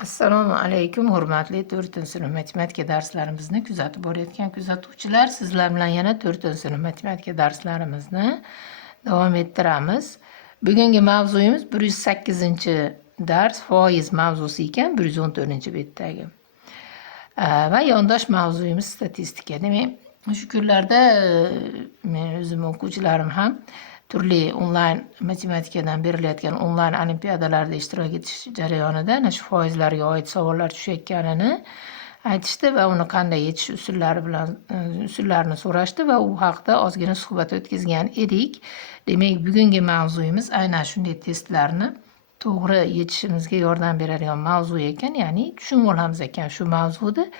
Assalomu alaykum, hurmatli 4-sinf matematika darslarimizni kuzatib borayotgan kuzatuvchilar, sizlar bilan yana 4-sinf matematika darslarimizni davom ettiramiz. Bugungi mavzuyimiz 108-dars foiz mavzusi ekan, 114-betdagi. Va yondosh mavzuyimiz statistika. Demak, shu kunlarda men o'zim o'quvchilarim ham turli onlayn matematikadan berilayotgan onlayn olimpiadalarda ishtirok etish jarayonida ana shu foizlarga oid savollar tushayotganini aytishdi va uni qanday yechish usullari bilan usullarini so'rashdi va u haqida ozgina suhbat o'tkazgan edik. Demak, bugungi mavzuyimiz aynan shunday testlarni to'g'ri yechishimizga yordam beradigan mavzu ekan, ya'ni tushunib olamiz ekan shu mavzuni.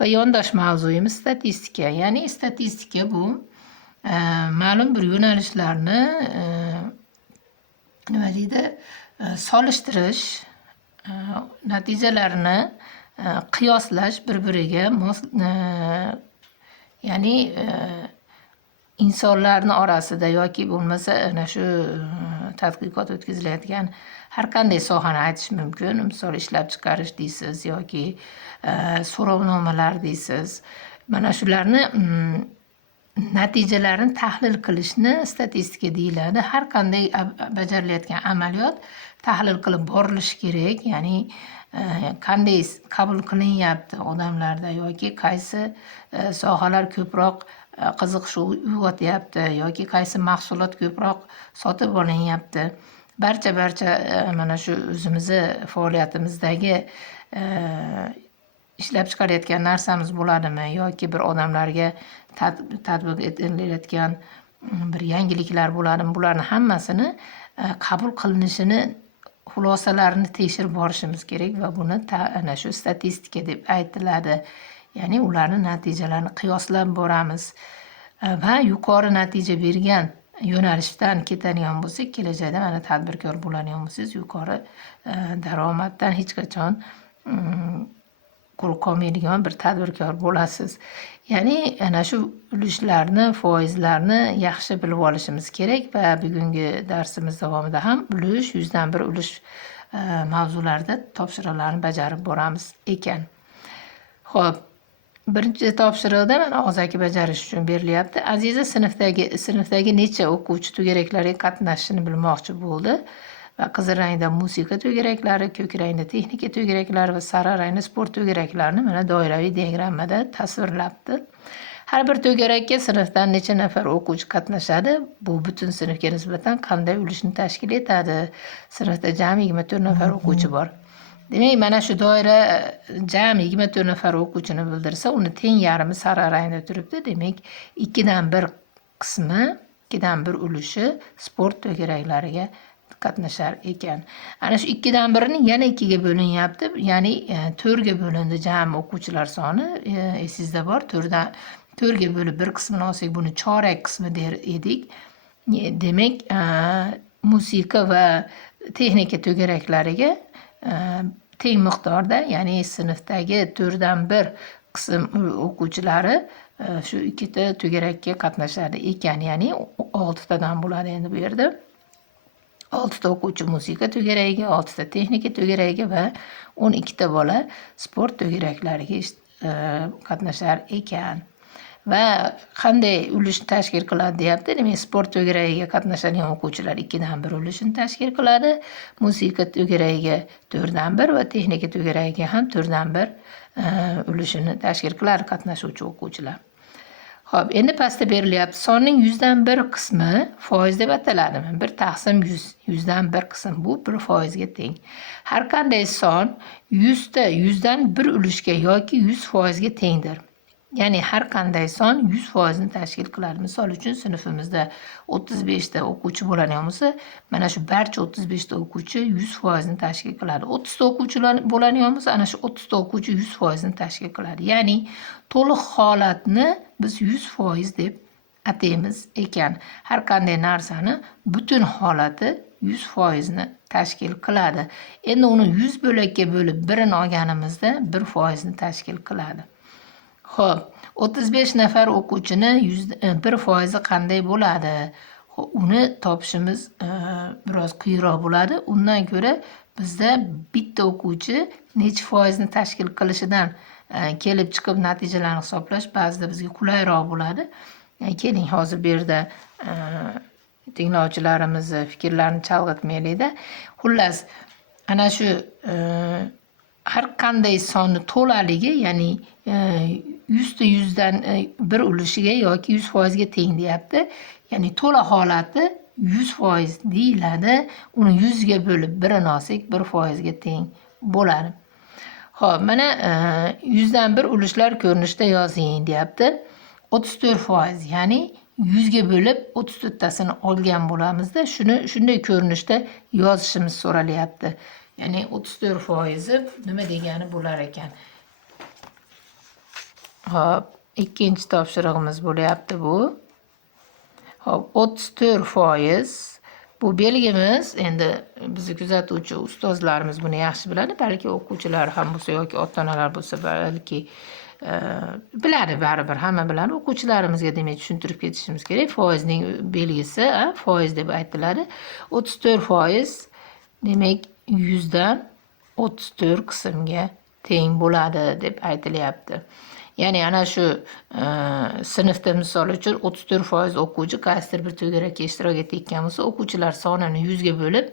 Va yondosh mavzuyimiz statistika. Ya'ni statistika bu ma'lum bir yo'nalishlarni nima deydi, solishtirish, natijalarini qiyoslash bir-biriga ya'ni insonlarni orasida yoki bo'lmasa ana shu tadqiqot o'tkazilayotgan har qanday sohani aytish mumkin. Misol ishlab chiqarish deysiz yoki so'rovnomalar deysiz. Mana shularni natijalarini tahlil qilishni statistika deyiladi. Har qanday bajarilayotgan amaliyot tahlil qilib borilishi kerak. Ya'ni qanday qabul qilinyapti odamlarda yoki qaysi sohalar ko'proq qiziqish uyg'otyapti yoki qaysi mahsulot ko'proq sotib olinyapti. Barcha mana shu o'zimizni faoliyatimizdagi ishlab chiqarayotgan narsamiz bo'ladimi yoki bir odamlarga tatbiq etilayotgan bir yangiliklar bo'ladimi, bularni hammasini qabul qilinishini xulosalarini tekshirib borishimiz kerak va buni ana shu statistika deb aytiladi. Ya'ni ularni natijalarini qiyoslab boramiz va yuqori natija bergan yo'nalishdan ketadigan bo'lsak, kelajakda mana tadbirkor bo'ladigan bo'lsangiz, yuqori daromaddan hech qachon quruq qolmaydigan bir tadbirkor bo'lasiz. Ya'ni ana shu ulushlarni, foizlarni yaxshi bilib olishimiz kerak va bugungi darsimiz davomida ham ulush, 100dan 1 ulush mavzularida topshiriqlarni bajarib boramiz ekan. Xo'p, birinchi topshiriqda mana og'zaki bajarish uchun berilyapti. Aziza sinfdagi necha o'quvchi to'garaklarga qatnashishini bilmoqchi bo'ldi. Va qizil rangda musiqa to'garaklari, ko'k rangda texnika to'garaklari va sariq rangda sport to'garaklarini mana doiraviy diagrammada tasvirlabdi. Har bir to'garakka sinfdan necha nafar o'quvchi qatnashadi? Bu butun sinfga nisbatan qanday ulushni tashkil etadi? Sinfda jami 24 nafar o'quvchi bor. Demak, mana shu doira jami 24 nafar o'quvchini bildirsa, uni teng yarmi sariq rangda turibdi. Demak, 2dan 1 qismi, 2dan 1 ulushi sport to'garaklariga qatnashar ekan. Ana shu 2dan 1ni yana 2 ga bo'linyapti. Ya'ni 4 ga bo'lindi jami o'quvchilar soni. Esingizda bor, 4 ga bo'lib bir qismini olsak, buni chorak qismi der edik. Demak, musiqa va texnika to'garaklariga teng miqdorda, ya'ni sinfdagi 4dan 1 qism o'quvchilari shu ikkita to'garakka qatnashadi ekan. Ya'ni 6 tadan bo'ladi endi bu yerda. 6 ta o'quvchi musiqa to'garagiga, 6 ta texnika to'garagiga va 12 ta bola sport to'garaklariga qatnashar ekan. Va qanday ulushni tashkil qiladi deyapti. Demak, sport to'garagiga qatnashadigan o'quvchilar 2dan 1 ulushni tashkil qiladi. Musiqa to'garagiga 4dan 1 va texnika to'garagiga ham 4dan 1 ulushini tashkil qiladi qatnashuvchi o'quvchilar. Xo'p, endi pastda berilyapti. Sonning 100dan 1 qismi foiz deb ataladimi? 1 taqsim 100, 100dan 1 qism bu 1% ga teng. Har qanday son 100dan 1 ulushga yoki 100% ga tengdir. Ya'ni har qanday son 100% ni tashkil qiladi. Misol uchun sinfimizda 35 ta o'quvchi bo'ladigan bo'lsa, mana shu barcha 35 ta o'quvchi 100% ni tashkil qiladi. 30 ta o'quvchilar bo'ladigan bo'lsa, ana shu 30 ta o'quvchi 100% ni tashkil qiladi. Ya'ni to'liq holatni biz 100% deb ataymiz ekan. Har qanday narsani butun holati 100% ni tashkil qiladi. Endi uni 100 bo'lakka bo'lib 1 ni olganimizda 1% ni tashkil qiladi. Xo'p, 35 nafar o'quvchini 1% qanday bo'ladi? Uni topishimiz biroz quyiroq bo'ladi. Undan ko'ra bizda bitta o'quvchi necha foizni tashkil qilishidan kelib chiqib natijalarni hisoblash ba'zida bizga qulayroq bo'ladi. Keling hozir bu yerda tinglovchilarimizni fikrlarini chalg'itmaylik-da. Xullas, ana shu har qanday sonni to'laligi, ya'ni 100% bir ulushiga yoki 100% ga teng deyapti. Ya'ni to'la holati 100% deyiladi. Uni 100 ga bo'lib 1'ini olsak 1% ga teng bo'ladi. Xo'p, mana 100dan 1 ulushlar ko'rinishida yozing deyapti. 34%, ya'ni 100 ga bo'lib 34tasini olgan bo'lamizda, shuni shunday ko'rinishda yozishimiz so'ralyapti. Ya'ni 34% nima degani bo'lar ekan? Hop, ikkinchi topshirig'imiz bo'lyapti bu. Hop, 34% bu belgimiz. Endi bizni kuzatuvchi ustozlarimiz buni yaxshi biladi, balki o'quvchilar ham bo'lsa yoki ota-onalar bo'lsa balki biladi, baribir hamma biladi. O'quvchilarimizga demak tushuntirib ketishimiz kerak. Foizning belgisi foiz deb aytiladi. 34% demak 100dan 34 qismga teng bo'ladi deb aytilyapti. Ya'ni ana shu sinfda misol uchun 34% o'quvchi qaysidir bir to'garakka ishtirok etayotgan bo'lsa, o'quvchilar sonini 100 ga bo'lib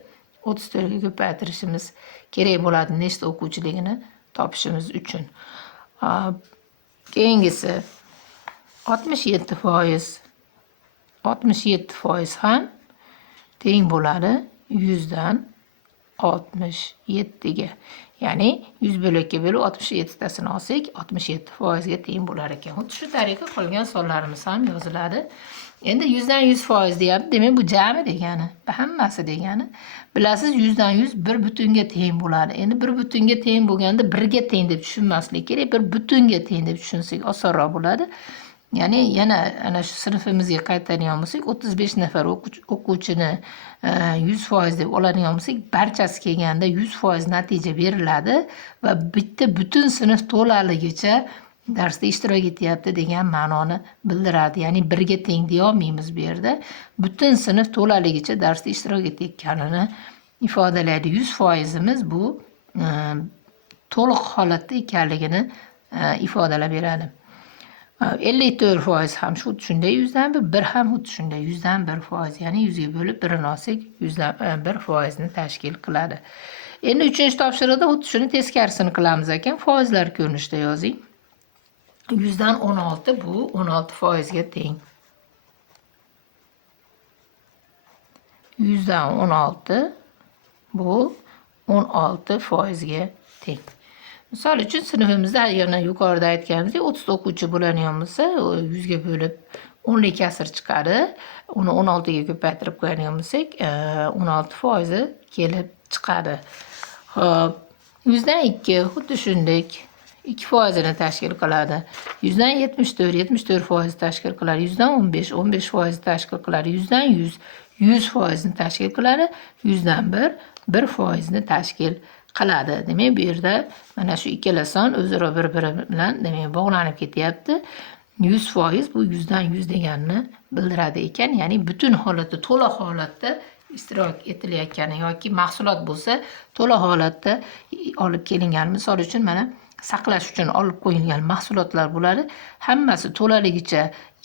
34 ga ko'paytirishimiz kerak bo'ladi nechta o'quvchiligini topishimiz uchun. Keyingisi 67%. 67% ham teng bo'ladi 100dan 67 ga. Ya'ni 100 bo'lakka bo'lib 67tasini olsak 67% ga teng bo'lar ekan. Xuddi shu tariqa qolgan sonlarimiz ham yoziladi. Endi 100dan 100% deyapti. Demak, bu jami degani, hammasi degani. Bilasiz, 100dan 100 bir butunga teng bo'ladi. Endi bir butunga teng bo'lganda 1 ga teng deb tushunmaslik kerak. Bir butunga teng deb tushunsak osonroq bo'ladi. Ya'ni yana ana shu sinfimizga qaytadigan bo'lsak, 35 nafar o'quvchini 100% deb oladigan bo'lsak, barchasi kelganda 100% natija beriladi va bitta butun sinf to'laligicha darsda ishtirok etyapti degan ma'noni bildiradi. Ya'ni 1 ga teng deya olmaymiz bu yerda. Butun sinf to'laligicha darsda ishtirok etayotganini ifodalaydi. 100%imiz bu to'liq holatda ekanligini ifodalab beradi. 54% ham xuddi shunday 100dan 1 ham xuddi shunday 100dan 1%, ya'ni 100 ga bo'lib 1'ini olsak 100dan 1% ni tashkil qiladi. Endi 3-chi topshiriqda xuddi shuni teskarisini qilamiz ekan. Foizlar ko'rinishida yozing. 100dan 16 bu 16% ga teng. 100dan 16 bu 16% ga teng. Misol uchun sinfimizda yana yuqorida aytganimizdek 30 o'quvchi bo'ladigan bo'lsa, 100 ga bo'lib 10lik kasr chiqadi. Uni 16 ga ko'paytirib qo'yadigan bo'lsak, 16% kelib chiqadi. Xo'p, 100dan 2 xuddi shunday 2% ni tashkil qiladi. 100dan 74 74% tashkil qiladi. 100dan 15 15% tashkil qiladi. 100dan 100 100% ni tashkil qiladi. 100dan 1% ni tashkil qiladi. Demak, bu yerda mana shu ikkala son o'zaro bir-biri bilan demak bog'lanib ketyapti. 100% bu 100dan 100 deganini bildiradi ekan. Ya'ni butun holatda, to'la holatda ishtirok etilayotgani yoki mahsulot bo'lsa, to'la holatda olib kelingan. Misol uchun mana saqlash uchun olib qo'yilgan mahsulotlar bo'ladi. Hammasi to'laligicha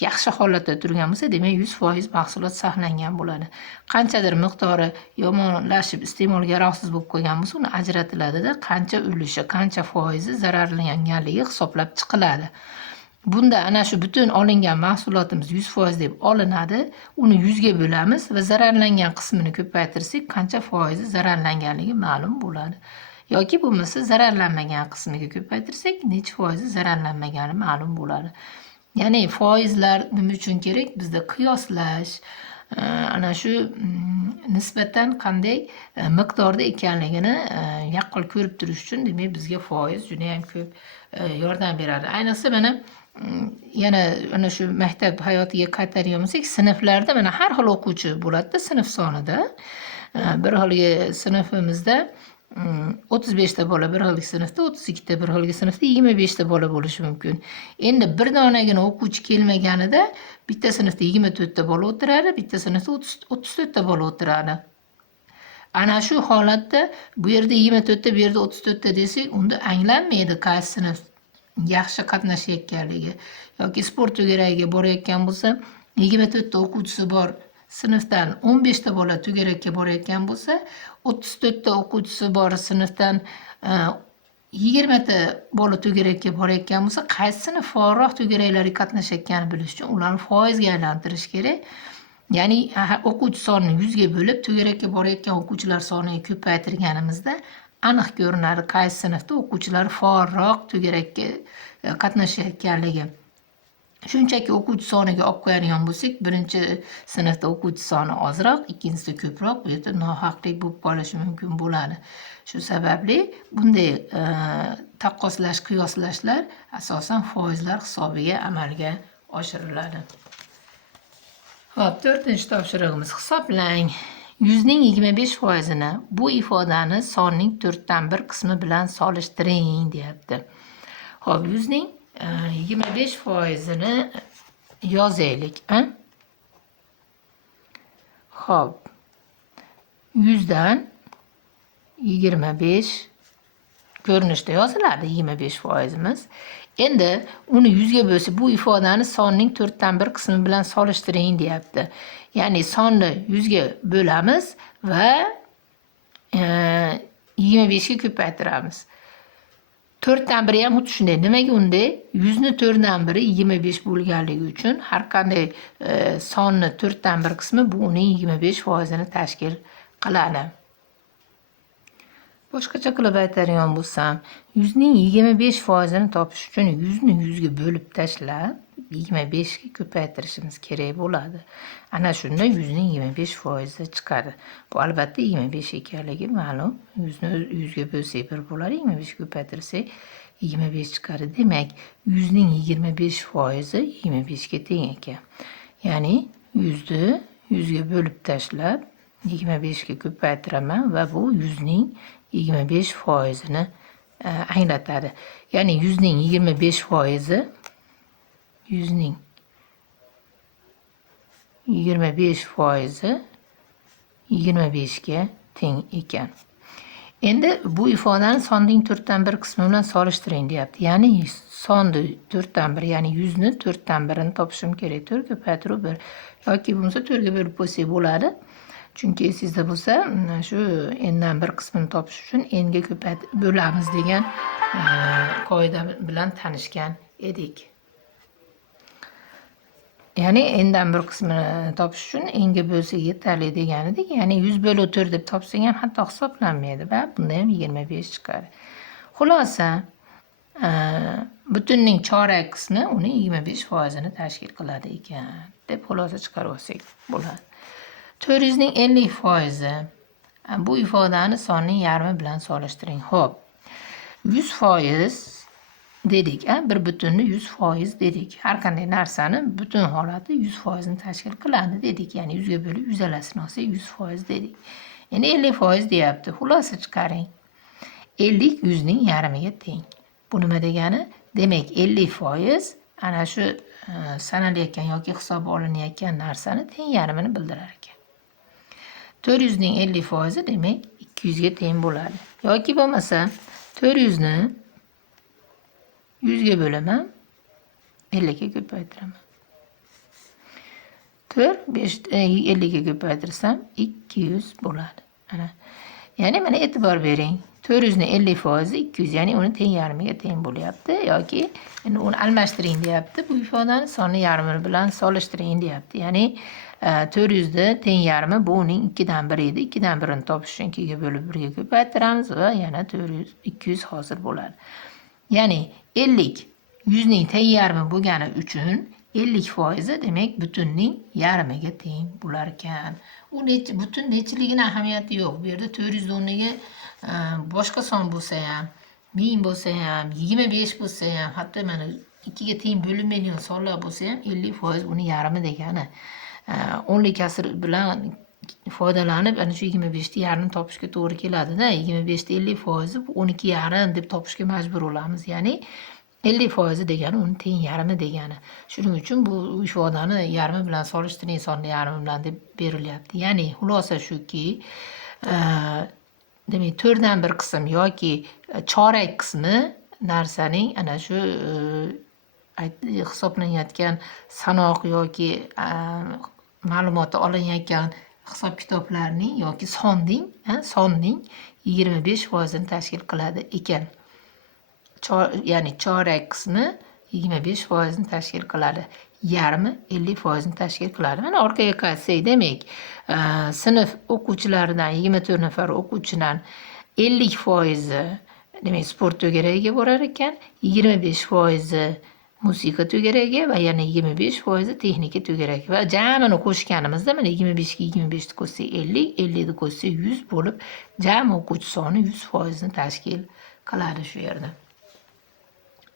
yaxshi holatda turgan bo'lsa, demak 100% mahsulot saqlangan bo'ladi. Qanchadir miqdori yomonlashib, iste'molga yaroqsiz bo'lib qolgan bo'lsa, uni ajratiladi-da, qancha ulushi, qancha foizi zararlanganligi hisoblab chiqiladi. Bunda ana shu butun olingan mahsulotimiz 100% deb olinadi. Uni 100 ga bo'lamiz va zararlangan qismini ko'paytirsak, qancha foizi zararlanganligi ma'lum bo'ladi. Yoki bo'lmasa zararlanmagan qismiga ko'paytirsak, necha foizi zararlanmagani ma'lum bo'ladi. Ya'ni foizlar nima uchun kerak? Bizda qiyoslash, ana shu nisbatan qanday miqdorda ekanligini yaqqol ko'rib turish uchun demak bizga foiz juda ham ko'p yordam beradi. Ayniqsa mana yana ana shu maktab hayotiga qaytadigan bo'lsak, sinflarda mana har xil o'quvchi bo'ladi-da, sinf sonida. Bir xilgi sinfimizda 35 ta bola bir xilgi sinfda, 32 ta bir xilgi sinfda 25 ta bola bo'lishi mumkin. Endi bir donagina o'quvchi kelmaganida bitta sinfda 24 ta bola o'tiradi, bitta sinfda 34 ta bola o'tiradi. Ana shu holatda bu yerda 24 ta, bu yerda 34 ta desak, unda anglanmaydi qaysi sinf yaxshi qatnashayotganligi. Yoki sport to'garagiga borayotgan bo'lsa, 24 ta o'quvchisi bor sinfdan 15 ta bola to'garakka borayotgan bo'lsa, 34 ta o'quvchisi bor sinfdan 20 ta bola to'garakka borayotgan bo'lsa, qaysisini faolroq to'garaklarga qatnashayotganini bilish uchun ularni foizga aylantirish kerak. Ya'ni o'quvchi sonini 100 ga bo'lib, to'garakka borayotgan o'quvchilar sonini ko'paytirganimizda aniq ko'rinadi qaysi sinfda o'quvchilar faolroq to'garakka qatnashayotganligi. Shunchaki o'quvchi soniga olib qo'yadigan bo'lsak, birinchi sinfda o'quvchi soni ozroq, ikkinchisida ko'proq, bu yerda nohaqlik bo'lib qolishi mumkin bo'ladi. Shu sababli bunday taqqoslash, qiyoslashlar asosan foizlar hisobiga amalga oshiriladi. Hop, 4-chi topshirig'imiz hisoblang. 100 ning 25%ni bu ifodani sonning 4dan 1 qismi bilan solishtiring deyapti. Hop, 100 ning 25%ni yozaylik. Hop, 100 dan 25 ko'rinishda yoziladi 25%imiz. Endi uni 100 ga bo'lsa, bu ifodani sonning 4dan 1 qismi bilan solishtiring deyapti. Ya'ni sonni 100 ga bo'lamiz va 25 ga ko'paytiramiz. 4dan 1 ham xuddi shunday. Nimaga unday? 100 ni 4dan 1 25 bo'lganligi uchun har qanday sonni 4dan 1 qismi bu uning 25%ni tashkil qiladi. Boshqacha qilib aytadigan bo'lsam, 100 ning 25%ni topish uchun 100 ni 100 ga bo'lib tashlab, 25 ga ko'paytirishimiz kerak bo'ladi. Ana shunda 100 ning 25% chiqadi. Bu albatta 25 ekanligi ma'lum. 100 ni 100 ga bo'lsak 1 bo'ladi, 25 ga ko'paytirsak 25 chiqadi. Demak, 100 ning 25% 25 ga teng ekan. Ya'ni 100 ni 100 ga bo'lib tashlab 25 ga ko'paytiraman va bu 100 ning 25%ni anglatadi. Ya'ni 100 ning 25% 100 ning 25% 25 ga teng ekan. Endi bu ifodani sonning 4dan 1 qismi bilan solishtiring deyapti. Ya'ni sonni 4dan 1, ya'ni 100 ni 4dan 1 ni topishim kerak. 4 ko'paytiruv 1 yoki bo'lmasa 4 ga bo'lib qo'ysak bo'ladi. Chunki sizda bo'lsa, shu n'dan 1 qismini topish uchun n'ga ko'paytirib bo'lamiz degan qoida bilan tanishgan edik. Ya'ni n'dan 1 qismini topish uchun n'ga bo'lsak yetarli degan edik. Ya'ni 100 bo'lib 4 deb topsak ham hatto hisoblanmaydi va bunda ham 25 chiqadi. Xulosa, butunning chorak qismi uning 25%ni tashkil qiladi ekan deb xulosa chiqarib olsak bo'ladi. 400 ning 50%. Bu ifodani sonning yarmi bilan solishtiring. Xo'p. 100% dedik, bir butunni 100% dedik. Har qanday narsani butun holati 100% ni tashkil qiladi dedik. Ya'ni 100 ga bo'lib yuzalasini olsak 100% dedik. Endi 50% deyapti. Xulosa chiqaring. 50 100 ning yarmiga teng. Bu nima degani? Demak, 50% ana shu sanalayotgan yoki hisobga olinayotgan narsani teng yarmini bildirar ekan. 400 ning 50% demak 200 ga teng bo'ladi. Yoki bo'lmasa 400 ni 100 ga bo'laman, 50 ga ko'paytiraman. 4 5 50 ga ko'paytirsam 200 bo'ladi. Ana. Ya'ni mana e'tibor bering. 400 ni 50% 200, ya'ni uni teng yarmiga teng bo'lyapti yoki endi uni almashtiring deyapti. Bu ifodani sonni yarmi bilan solishtiring deyapti. Ya'ni 400 da teng yarmi bu uning 2dan 1 edi. 2dan 1 ni topish uchun 2 ga bo'lib 1 ga ko'paytiramiz va yana 200 hosil bo'ladi. Ya'ni 50 100 ning teng yarmi bo'lgani uchun 50% demak butunning yarmiga teng bo'lar ekan. U butun nechiligini ahamiyati yo'q. Bu yerda 400 o'rniga boshqa son bo'lsa ham, 1000 bo'lsa ham, 25 bo'lsa ham, hatto mana 2 ga teng bo'linmaydigan sonlar bo'lsa ham 50% uni yarmi degani. O'nlik kasr bilan foydalanib ana shu 25 ni yarmini topishga to'g'ri keladi-da. 25 da 50% bu 12 yarim deb topishga majbur bo'lamiz. Ya'ni 50% degani uni teng yarmi degani. Shuning uchun bu ifodani yarmi bilan solishtiring, sonni yarmi bilan deb berilyapti. Ya'ni xulosa shuki, demak 4dan 1 qism yoki chorak qismi narsaning ana shu hisoblanayotgan sanoq yoki ma'lumoti olinayotgan hisob kitoblarning yoki sonning 25% tashkil qiladi ekan. Ya'ni chorak qismi 25% tashkil qiladi. Yarmi 50% tashkil qiladi. Mana orqaga qaytsak, demak, sinf o'quvchilaridan 24 nafar o'quvchidan 50% demak sport to'garagiga borar ekan, 25% musiqa to'garagiga va yana 25% texnika to'garagiga va jamini qo'shganimizda mana 25 ga 25 ni qo'shsak 50, 50 ni qo'shsak 100 bo'lib, jami o'quvchi soni 100% ni tashkil qiladi shu yerda.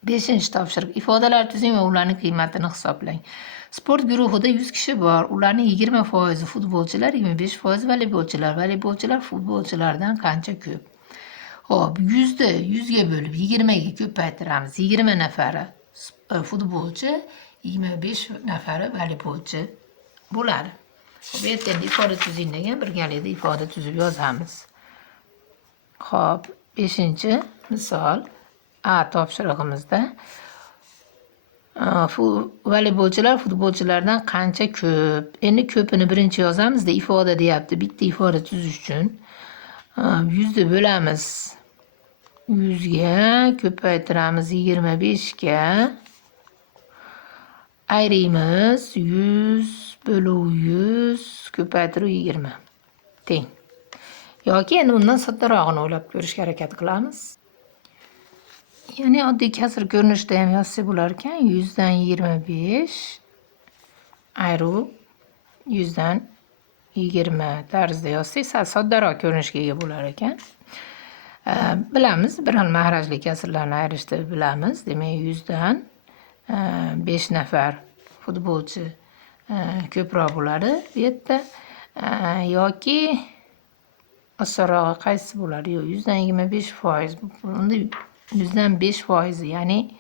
5-topshiriq. Ifodalar tuzing va ularning qiymatini hisoblang. Sport guruhida 100 kishi bor. Ularning 20% futbolchilar, 25% voleybolchilar. Voleybolchilar futbolchilardan qancha ko'p? Xo'p, 100 ni 100 ga bo'lib 20 ga ko'paytiramiz. 20 nafari futbolchi, 25 nafari voleybolchi bo'ladi. Xo'p, endi ifoda tuzing degan birgalikda ifoda tuzib yozamiz. Xo'p, 5-misol A topshirig'imizda voleybolchilar futbolchilardan qancha ko'p. Endi ko'pini birinchi yozamizda ifoda deyapti. Bitta ifoda tuzish uchun 100 ni bo'lamiz 100 ga, ko'paytiramiz 25 ga, ayriymiz 100 bo'luv 100 ko'paytiruv 20 teng. Yoki endi undan soddarog'ini o'ylab ko'rishga harakat qilamiz. Ya'ni oddiy kasr ko'rinishida ham yozsak bo'lar ekan. 100 dan 25 ayruv 100 dan 20 tarzda yozsak sal soddaroq ko'rinishga ega bo'lar ekan. Bilamiz, bir xil mahrajli kasrlarni ayirishni bilamiz. Demak, 100 dan 5 nafar futbolchi ko'proq bo'ladi bu yerda. Yoki osonrog'i qaysi bo'ladi? Yo'q, 100 dan 25%. Unda 100 dan 5%, ya'ni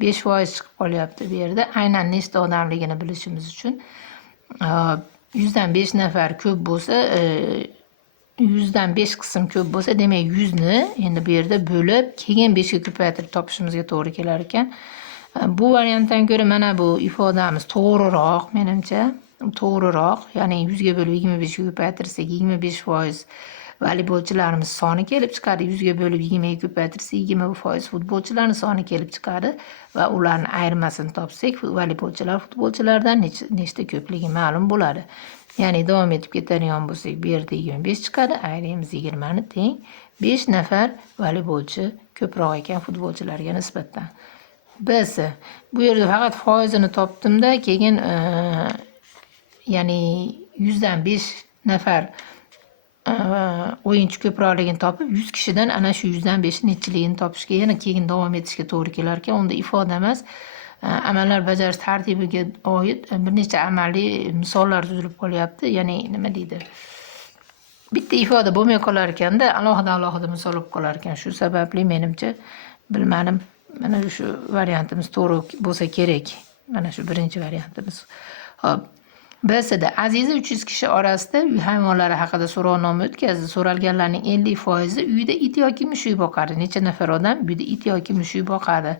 5% chiqib qolyapti bu yerda. Aynan nechta odamligini bilishimiz uchun 100 dan 5 nafar ko'p bo'lsa, 100 dan 5 qism ko'p bo'lsa, demak 100 ni endi bu yerda bo'lib, keyin 5 ga ko'paytirib topishimizga to'g'ri kelar ekan. Bu variantdan ko'ra mana bu ifodamiz to'g'riroq, menimcha. To'g'riroq, ya'ni 100 ga bo'lib 25 ga ko'paytirsak 25% voleybolchilarimiz soni kelib chiqadi. 100 ga bo'lib 20 ga ko'paytirsak 20% futbolchilarning soni kelib chiqadi va ularning ayirmasini topsak, voleybolchilar futbolchilardan nechta ko'pligi ma'lum bo'ladi. Ya'ni davom etib ketadigan bo'lsak, bu yerda 25 chiqadi, ayrimiz 20 ni teng 5 nafar voleybolchi ko'proq ekan futbolchilarga nisbatan. Biz bu yerda faqat foizini topdimda, keyin ya'ni 100 dan 5 nafar o'yinchi ko'proqligini topib 100 kishidan ana shu 100 dan 5 nechiligini topishga yana keyin davom etishga to'g'ri kelar ekan. Unda ifoda emas, amallar bajarish tartibiga oid bir necha amaliy misollar tuzilib qolyapti. Ya'ni nima deydi? Bitta ifoda bo'lmay qolar ekanda, alohida misol bo'lib qolar ekan. Shu sababli menimcha bilmadim, mana shu variantimiz to'g'ri bo'lsa kerak. Mana shu birinchi variantimiz. Xo'p, B'sida Aziza 300 kishi orasida uy hayvonlari haqida so'rovnoma o'tkazdi. So'ralganlarning 50% uyda it yoki mushuk boqadi. Necha nafar odam uyda it yoki mushuk boqadi?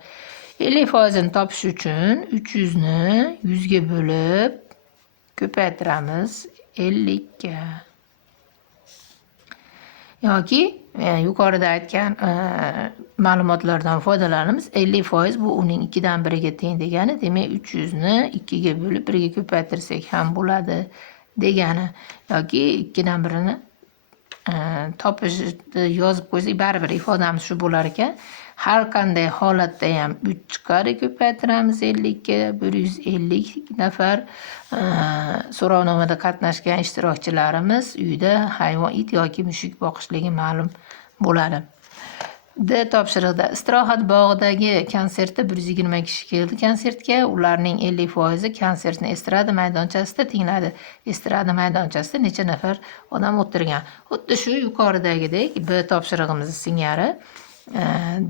50% ni topish uchun 300 ni 100 ga bo'lib ko'paytiramiz 50 ga. Yoki yuqorida aytgan ma'lumotlardan foydalanamiz. 50% bu uning 2 dan 1 ga teng degani. Demak, 300 ni 2 ga bo'lib 1 ga ko'paytirsak ham bo'ladi degani. Yoki 2 dan 1 ni topishni yozib qo'ysak, baribir ifodamiz shu bo'lar ekan. Har qanday holatda ham 3 chiqadi, ko'paytiramiz 50 ga. 150 nafar so'rovnomada qatnashgan ishtirokchilarimiz uyda hayvon it yoki mushuk boqishligi ma'lum bo'ladi. D topshiriqda istirohat bog'idagi konsertda 120 kishi keldi konsertga. Ularning 50% konsertni estrada maydonchasida tingladi. Estrada maydonchasida necha nafar odam o'tirgan? Xuddi shu yuqoridagidek B topshirig'imiz singari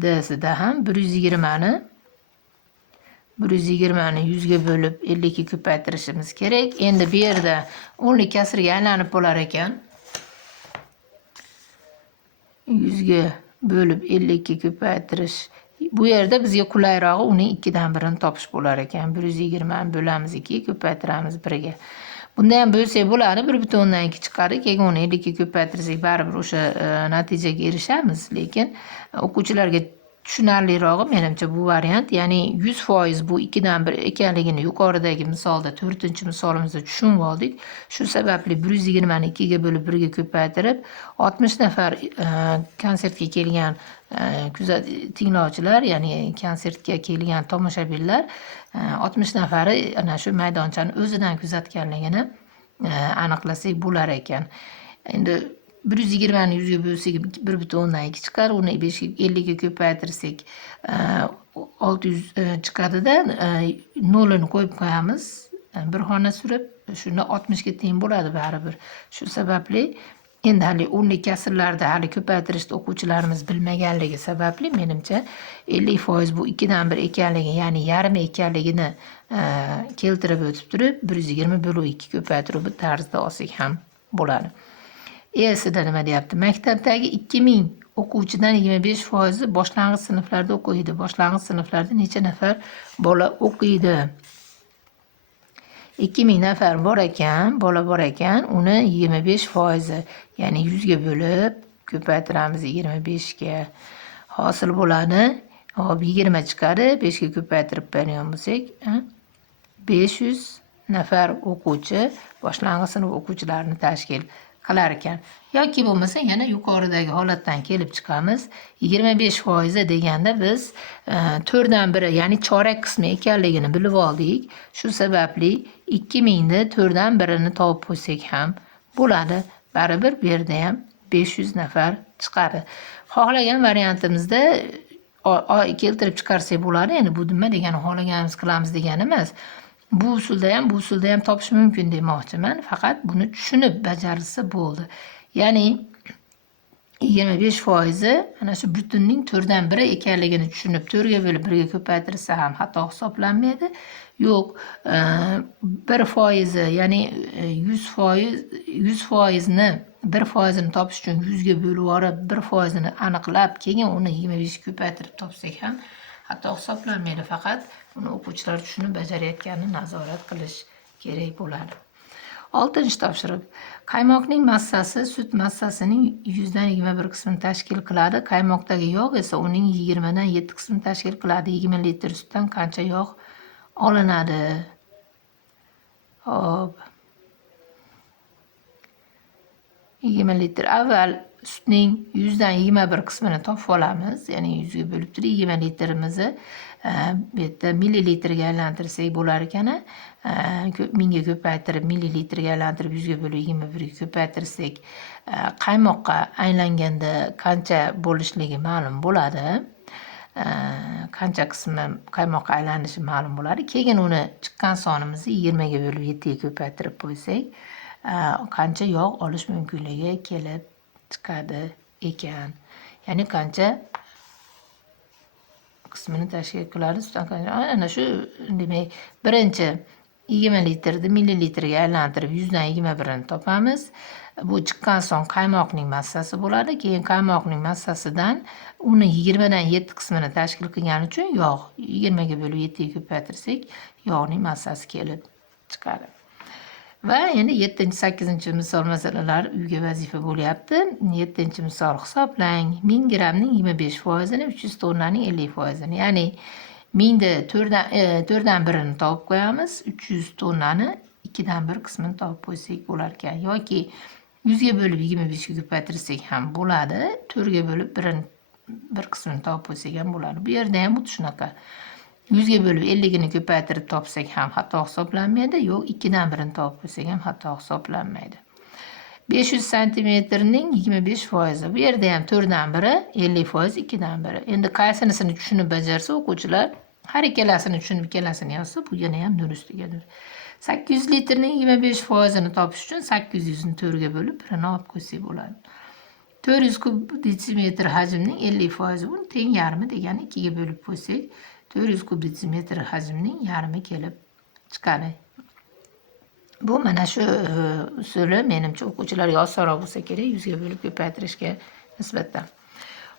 D'sida ham 120 ni 100 ga bo'lib 50 ga ko'paytirishimiz kerak. Endi bu yerda o'nlik kasrga aylanib bo'lar ekan. 100 ga bölüp 52 ko'paytirish. Bu yerda bizga qulayrog'i uning 2dan 1ini topish bo'lar ekan. 120 ni bo'lamiz 2 ga ko'paytiramiz 1 ga. Bunda ham bo'lsak bo'ladi, 1,2 chiqadi. Keyin uni 52 ko'paytirsak baribir o'sha natijaga erishamiz, lekin o'quvchilarga tushunarlirog'i menimcha bu variant, ya'ni 100% bu 2dan 1 ekanligini yuqoridagi misolda 4-misolimizda tushunib oldik. Shu sababli 120 ni 2 ga bo'lib 1 ga ko'paytirib 60 nafar konsertga kelgan tinglovchilar, ya'ni konsertga kelgan tomoshabinlar 60 nafari ana shu maydonchani o'zidan kuzatganligini aniqlasak bo'lar ekan. Endi 120 ni 100 ga bo'lsak 1,2 chiqar. Uni 50 ga ko'paytirsak 600 chiqadida 0 ni qo'yib qo'yamiz. Bir xona surib, shunda 60 ga teng bo'ladi baribir. Shu sababli endi hali o'nlik kasrlarda hali ko'paytirishni o'quvchilarimiz bilmaganligi sababli menimcha 50% bu 2dan 1 ekanligi, ya'ni yarmi ekanligini keltirib o'tib turib 120/2 ko'paytirib tarzda olsak ham bo'ladi. Esida nima deyapti? Maktabdagi 2000 o'quvchidan 25% boshlang'ich sinflarda o'qiydi. Boshlang'ich sinflarda necha nafar bola o'qiydi? 2000 nafar bor ekan, bola bor ekan, uni 25%, ya'ni 100 ga bo'lib ko'paytiramiz 25 ga. Hosil bo'ladi. Hop, 20 chiqadi. 5 ga ko'paytirib bergan bo'lsak, 500 nafar o'quvchi boshlang'ich sinf o'quvchilarini tashkil qilar ekan. Yoki bo'lmasa yana yuqoridagi holatdan kelib chiqamiz. 25% deganda biz 4dan 1, ya'ni chorak qismi ekanligini bilib oldik. Shu sababli 2000 ni 4dan 1ini topib qo'ysak ham bo'ladi. Baribir bu yerda ham 500 nafar chiqadi. Xohlagan variantimizda keltirib chiqarsak bo'ladi. Endi bu nima degani, xohlaganimiz qilamiz degani emas. Bu usulda ham topish mumkin demoqchiman. Faqat buni tushunib bajarilsa bo'ldi. Ya'ni 25% ana shu butunning 4dan 1 ekanligini tushunib 4 ga bo'lib 1 ga ko'paytirsa ham xato hisoblanmaydi. Yo'q, 1%, ya'ni 100% ni 1% ni topish uchun 100 ga bo'lib olib 1% ni aniqlab, keyin uni 25 ga ko'paytirib topsak ham xato hisoblanmaydi. Faqat buni o'quvchilar tushunib bajarayotganini nazorat qilish kerak bo'ladi. 6-topshiriq. Qaymoqning massasi sut massasining 100dan 21 qismini tashkil qiladi. Qaymoqdagi yog' esa uning 20dan 7 qismini tashkil qiladi. 20 litr sutdan qancha yog' olinadi? Hop. 20 litr. Avval sutning 100dan 21 qismini topib olamiz. Ya'ni 100 ga bo'lib turib 20 litrimizni bu yerda millilitrga aylantirsak bo'lar ekan. 1000 ga ko'paytirib millilitrga aylantirib 100 ga bo'lib 21 ga ko'paytirsak qaymoqqa aylanganda qancha bo'lishligi ma'lum bo'ladi. Qancha qismi qaymoqqa aylanishi ma'lum bo'ladi. Keyin uni chiqqan sonimizni 20 ga bo'lib 7 ga ko'paytirib qo'ysak qancha yog' olish mumkinligi kelib chiqadi ekan. Ya'ni qancha qismini tashkil qiladi. Ana shu demak, birinchi 20 litrni millilitrga aylantirib 100dan 21ni topamiz. Bu chiqqan son qaymoqning massasi bo'ladi. Keyin qaymoqning massasidan uni 20dan 7 qismini tashkil qilgani uchun yog' 20 ga bo'lib 7 ga ko'paytirsak yog'ning massasi kelib chiqadi. Va endi 7-8-misol masalalar uyga vazifa bo'lyapti. 7-misol hisoblang. 1000 grammning 25%ni, 300 tonnaning 50%ni. Ya'ni 1000 da 4dan 1ini topib qo'yamiz. 300 tonnani 2dan 1 qismini topib qo'ysak bo'lar ekan. Yoki 100 ga bo'lib 25 ga ko'paytirsak ham bo'ladi. 4 ga bo'lib 1 qismini topib qo'ysak ham bo'ladi. Bu yerda ham xuddi shunaqa. 100 ga bo'lib 50 ni ko'paytirib topsak ham xato hisoblanmaydi. Yo'q, 2dan 1ini topib qo'ysak ham xato hisoblanmaydi. 500 santimetrning 25%. Bu yerda ham 4dan 1, 50%, 2dan 1. Endi qaysinisini tushunib bajarsa o'quvchilar, har ikkalasini tushunib ikkalasini yozsa, bu yana ham 0 ustiga 0. 800 litrning 25%ni topish uchun 800 ni 4 ga bo'lib 1ni olib qo'ysak bo'ladi. 400 kub detsimetr hajmning 50%, uni teng yarmi degani 2 ga bo'lib qo'ysak 400 kub detsimetr hajmning yarmi kelib chiqadi. Bu mana shu usuli menimcha o'quvchilarga osonroq bo'lsa kerak, 100 ga bo'lib ko'paytirishga nisbatan.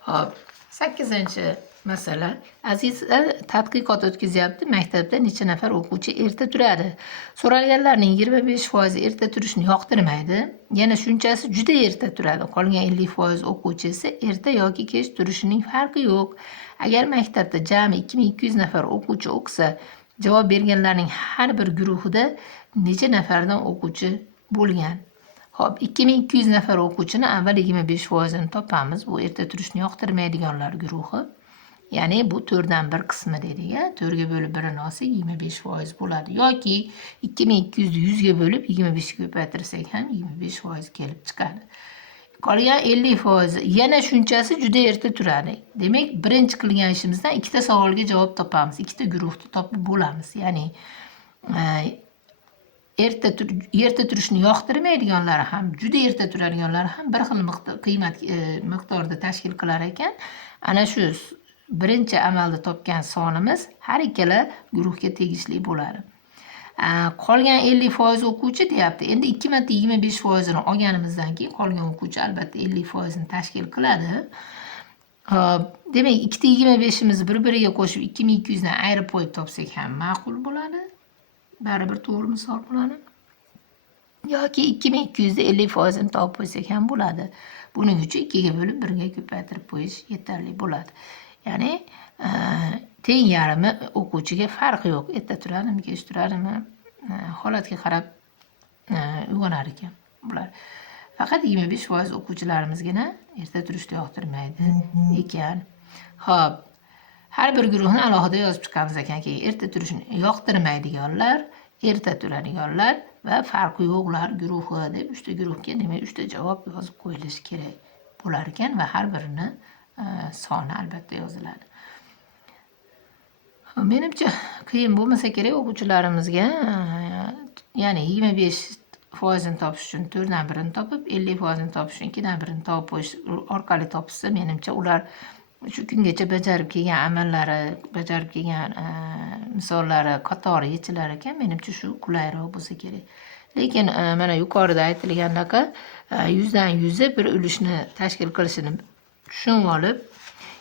Hop, 8-chi masala. Aziza tadqiqot o'tkazyapti. Maktabda necha nafar o'quvchi erta turadi? So'ralganlarning 25% erta turishni yoqtirmaydi. Yana shunchasi juda erta turadi. Qolgan 50% o'quvchi esa erta yoki kech turishining farqi yo'q. Agar maktabda jami 2200 nafar o'quvchi o'qisa, javob berganlarning har bir guruhida necha nafardan o'quvchi bo'lgan? Hop, 2200 nafar o'quvchini avval 25%ni topamiz. Bu erta turishni yoqtirmaydiganlar guruhi. Ya'ni bu 4dan 1 qismi dedik. 4 ga bo'lib 1ni olsak 25% bo'ladi. Yoki 2200 ni 100 ga bo'lib 25 ga ko'paytirsak ham 25% kelib chiqadi. Qolgan 50% yana shunchasi juda erta turadi. Demak, birinchi qilgan ishimizdan ikkita savolga javob topamiz. Ikkita guruhni topib bo'lamiz. Ya'ni erta turishni yoqtirmaydiganlari ham, juda erta turadiganlari ham bir xil qiymat miqdorda tashkil qilar ekan. Ana shu birinchi amalda topgan sonimiz har ikkala guruhga tegishli bo'ladi. Qolgan 50% o'quvchi deyapti. Endi 2 marta 25% ni olganimizdan keyin qolgan o'quvchi albatta 50% ni tashkil qiladi. Demak, ikkita 25imizni bir-biriga qo'shib 2200 dan ayirib qo'yib topsak ham ma'qul bo'ladi. Baribir to'g'ri misol bo'ladi. Yoki 2200 da 50% ni topib qo'ysak ham bo'ladi. Buning uchun 2 ga bo'lib 1 ga ko'paytirib qo'yish yetarli bo'ladi. Ya'ni teng yarmi o'quvchiga farqi yo'q. Erta turadimi, kech turadimi, holatga qarab uyg'onar ekan bular. Faqat 25% o'quvchilarimizgina erta turishni yoqtirmaydi ekan. Xo'p, har bir guruhni alohida yozib chiqamiz ekan. Keyin erta turishni yoqtirmaydiganlar, erta turadiganlar va farqi yo'qlar guruhi deb 3 ta guruhga demak 3 ta javob yozib qo'yilishi kerak bo'lar ekan va har birini soni albatta yoziladi. Menimcha qiyin bo'lmasa kerak o'quvchilarimizga, ya'ni 25% ni topish uchun 4 dan 1ni topib, 50% ni topish uchun 2 dan 1ni topib qo'yish orqali topsa, menimcha ular shu kungacha bajarib kelgan amallari, bajarib kelgan misollari qatori yechilar ekan. Menimcha shu qulayroq bo'lsa kerak. Lekin mana yuqorida aytilgandaqa 100 dan 100 bir ulushni tashkil qilishini tushunib olib,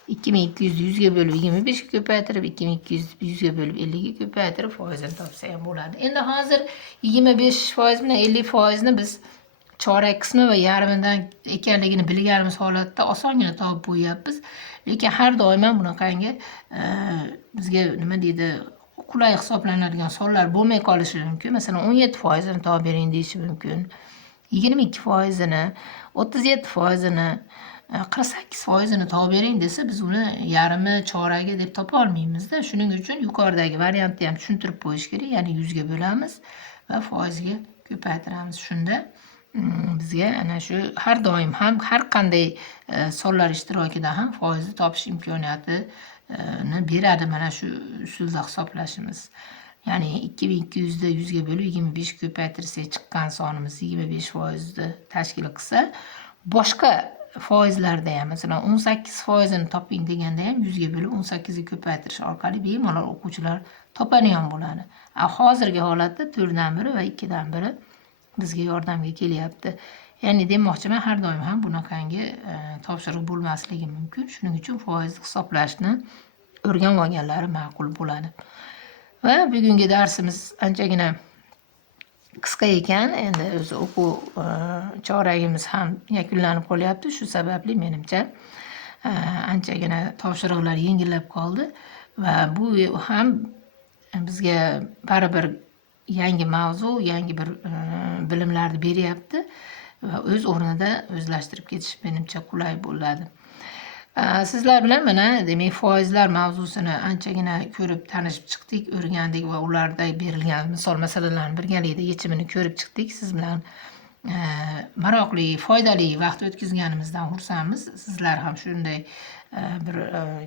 2200 100 ga bo'lib 25 ga ko'paytirib, 2200 100 ga bo'lib 50 ga ko'paytirib foizini topsa ham bo'ladi. Endi hozir 25% bilan 50% ni biz chorak qismi va yarmidan ekanligini bilganimiz holatda osongina topib qo'yapmiz. Lekin har doim ham bunaqangi bizga nima deydi, qulay hisoblanadigan sonlar bo'lmay qolishi mumkin. Masalan, 17% ni topib bering deyishi mumkin. 22% ni, 37% ni, 48% ni topib bering desa, biz uni yarmi, choragi deb topa olmaymiz-da. Shuning uchun yuqoridagi variantni ham tushuntirib qo'yish kerak. Ya'ni 100 ga bo'lamiz va foizga ko'paytiramiz. Shunda bizga ana shu har doim ham har qanday sonlar ishtirokida ham foizni topish imkoniyatini beradi mana shu usulda hisoblashimiz. Ya'ni 2200 da 100 ga bo'lib 25 ko'paytirsak chiqqan sonimiz 25% ni tashkil qilsa, boshqa foizlarda ham masalan 18% ni toping deganda ham 100 ga bo'lib 18 ga ko'paytirish orqali bemalol o'quvchilar topadigan bo'ladi. Hozirgi holatda 4 dan 1 va 2 dan 1 bizga yordamga kelyapti. Ya'ni demoqchiman, har doim ham bunaqangi topshiriq bo'lmasligi mumkin. Shuning uchun foizni hisoblashni o'rganib olganlari ma'qul bo'ladi. Va bugungi darsimiz anchagina qisqa ekan. Endi o'zi o'quv choragimiz ham yakunlanib qolyapti. Shu sababli menimcha anchagina topshiriqlar yengillab qoldi va bu ham bizga baribir yangi mavzu, yangi bir bilimlarni beryapti va o'z o'rnida o'zlashtirib ketish menimcha qulay bo'ladi. Sizlar bilan mana demak foizlar mavzusini anchagina ko'rib tanishib chiqdik, o'rgandik va ularda berilgan misol masalalarni birgalikda yechimini ko'rib chiqdik. Siz bilan maroqli, foydali vaqt o'tkazganimizdan xursandmiz. Sizlar ham shunday bir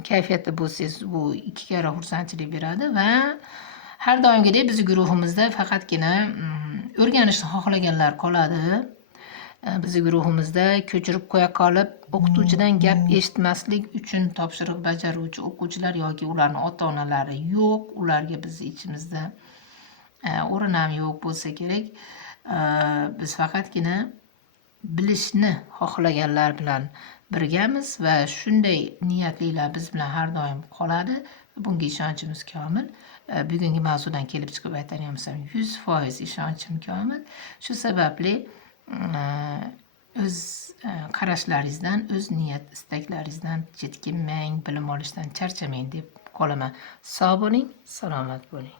kayfiyatda bo'lsangiz, bu 2 karra xursandchilik beradi va har doimgidek bizning guruhimizda faqatgina o'rganishni xohlaganlar qoladi. Bizning guruhimizda ko'chirib qo'ya qolib, o'qituvchidan gap eshitmaslik uchun topshiriq bajaruvchi o'quvchilar yoki ularning ota-onalari yo'q. Ularga biz ichimizda o'rin ham yo'q bo'lsa kerak. Biz faqatgina bilishni xohlaganlar bilan birgamiz va shunday niyatlilar biz bilan har doim qoladi. Bunga ishonchimiz komil. Bugungi mavzudan kelib chiqib aytadigan bo'lsam, 100% ishonchim komil. Shu sababli o'z qarashlaringizdan, o'z niyat istaklaringizdan chekinmang, bilim olishdan charchamang deb qolaman. Sog' bo'ling, salomat bo'ling.